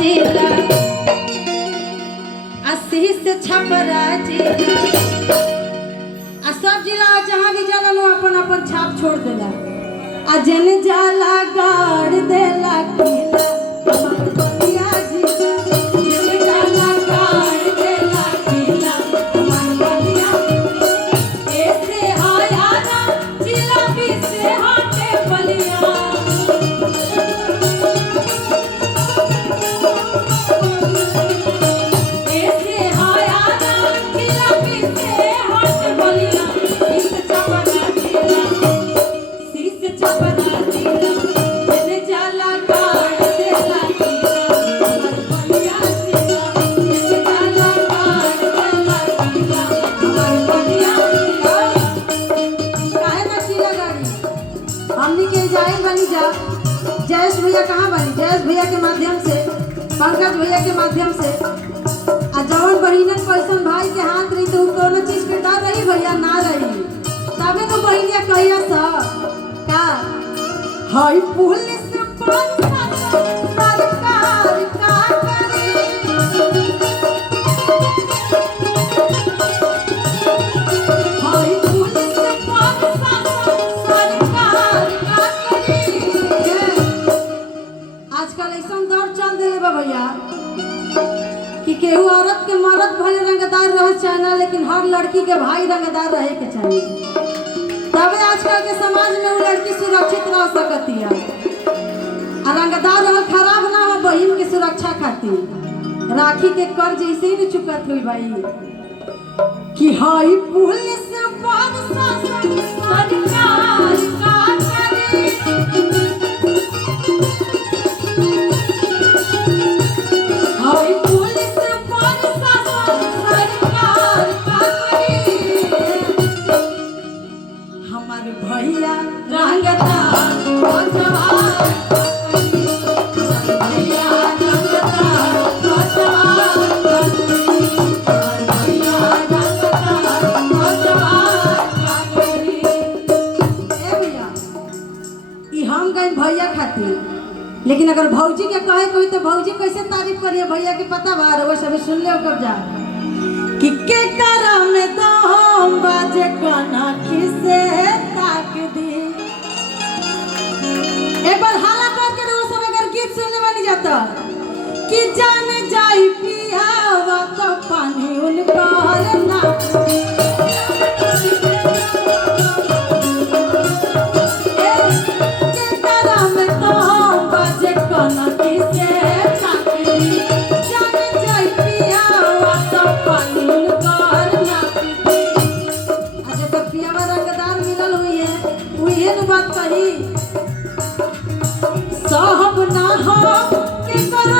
जिला शीश छपरा जिला सब जिला जहाँ भी जाला लो अपन अपन छाप छोड़ देला जन जाला गाड़ देला किला हमार बलिया जिला जन जाला गाड़ देला किला हमार बलिया ऐसे आया ना जिला भी से हाथे बलिया जयेश भैया कहाँ बनी जयेश भैया के माध्यम से पंकज भैया के माध्यम से जवन बहिनन पैसन भाई के हाथ रही तो कोनो चीज के डर रही भैया ना रही तबे तो बहिनिया कहिया सा का हाय पुलिस सरकार का करे हाय पुलिस आजकल ऐसा दौर चल दे भैया कि केहू औरत के मर्द भले रंगदार रहे चाहना लेकिन हर लड़की के भाई रंगदार रहे के चाहिए तबे आजकल के समाज में वो लड़की सुरक्षित रह सकती है रंगदार रह खराब ना हो बहन की सुरक्षा खातिर राखी के कर्ज ऐसे ही नहीं चुकत हुई भाई कि हाई पुलिस भैया रंगदार हम गए भैया खातिर लेकिन अगर भौजी के कहे कोई तो भौजी कैसे तारीफ करिए भैया के पता बा वो सब सुन ले कब जा कि के करम में दो हम बाजे कोना किसे ताक दी एक बार हाला करके वो सब अगर गीत सुनने वाली जाता कि जाने जाई पिया वो तो पानी उनका ना साहब ना हो के करो